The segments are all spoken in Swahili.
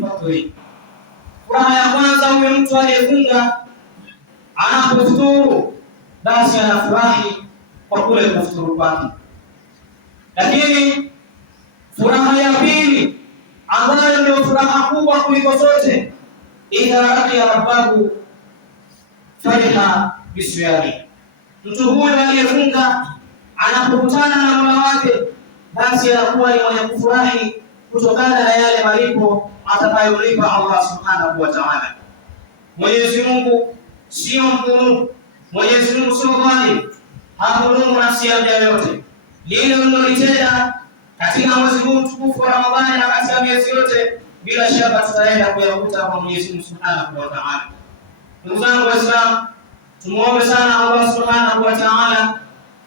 bifadli. Furaha ya kwanza, huyo mtu aliyefunga anapofuturu basi anafurahi kwa kule kufuturu kwake. Lakini furaha ya pili ambayo ndio furaha kubwa kuliko zote, idha raqiya rabbahu fariha bisiyami. Mtu huyo aliyefunga anapokutana na Mola wake basi anakuwa ni mwenye kufurahi kutokana na yale malipo atakayolipa Allah subhanahu wa ta'ala. Mwenyezi Mungu sio mdhulumu, Mwenyezi Mungu sio dhalim, hadhulumu nafsi ya mja yote. Lile ulilotenda katika mwezi huu mtukufu wa Ramadhani na katika miezi yote, bila shaka tutaenda kuyakuta kwa Mwenyezi Mungu subhanahu wa ta'ala. Ndugu zangu Waislamu, tumuombe sana Allah subhanahu wa ta'ala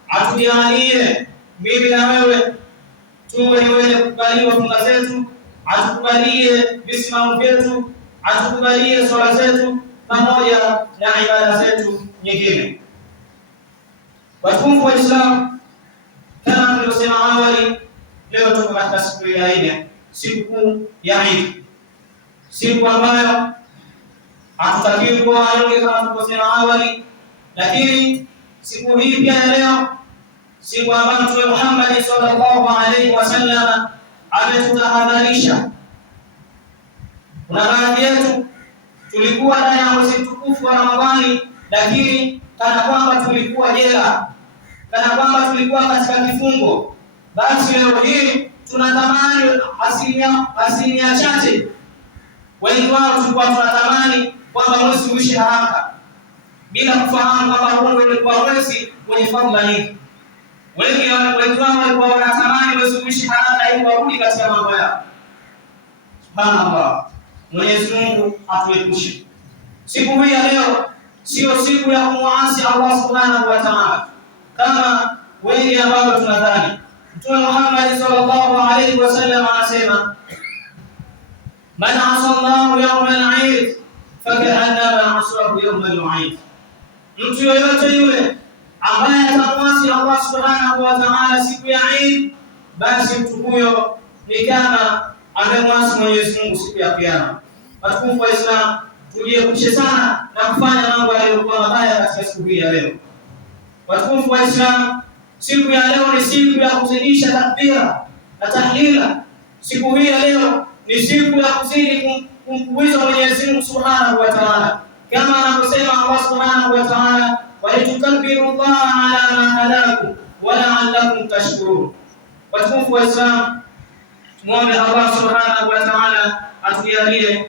atujalie mimi na wewe tuwe ni wenye kukubaliwa funga zetu, atukubalie visimamo vyetu, atukubalie swala zetu pamoja na ibada zetu nyingine. Watukufu wa Islam, kama tulivyosema awali, leo tuko katika siku ya Eid, siku ya Eid, siku ambayo hatutakiwi kuwa wanyonge kama tulivyosema awali, lakini siku hii pia ya leo, siku ambayo Mtume Muhammad sallallahu alaihi wasallam ametutahadharisha. Kuna baadhi yetu tulikuwa ndani ya mwezi mtukufu wa Ramadhani, lakini kana kwamba tulikuwa jela, kana kwamba tulikuwa katika kifungo. Basi leo hii tunatamani asilimia chache, wengi wao tulikuwa tunatamani kwamba mwezi uishi haraka, bila kufahamu kwamba huu ulikuwa mwezi wenye fadhila nyingi. Wengi wao walikuwa wanatamani mwezi uishi haraka ili warudi katika mambo yao. Subhanallah, Mwenyezi Mungu atuepushe. Siku hii ya leo sio siku ya kumuasi Allah subhanahu wa ta'ala kama wengi ambao tunadhani. Mtume Muhammad sallallahu alaihi wasallam anasema, man asallahu yawm al-eid faka'annama asahu yawm al-eid. Mtu yoyote yule ambaye atamwasi Allah subhanahu wa ta'ala siku ya Eid, basi mtu huyo ni kama amemwasi Mwenyezi Mungu siku ya Kiyama. Watukufu wa Islam, tujiepushe sana na kufanya mambo yaliyokuwa mabaya katika siku hii ya leo. Watukufu wa Islam, siku ya leo ni siku ya kuzidisha takbira na tahlila. Siku hii ya leo ni siku ya kuzidi kumkuiza Mwenyezi Mungu subhanahu wa ta'ala, kama anavyosema Allah subhanahu wa ta'ala, walitukabbiru Allah ala ma hadakum wa la'allakum tashkurun. Watukufu wa Islam, muombe Allah subhanahu wa ta'ala atujalie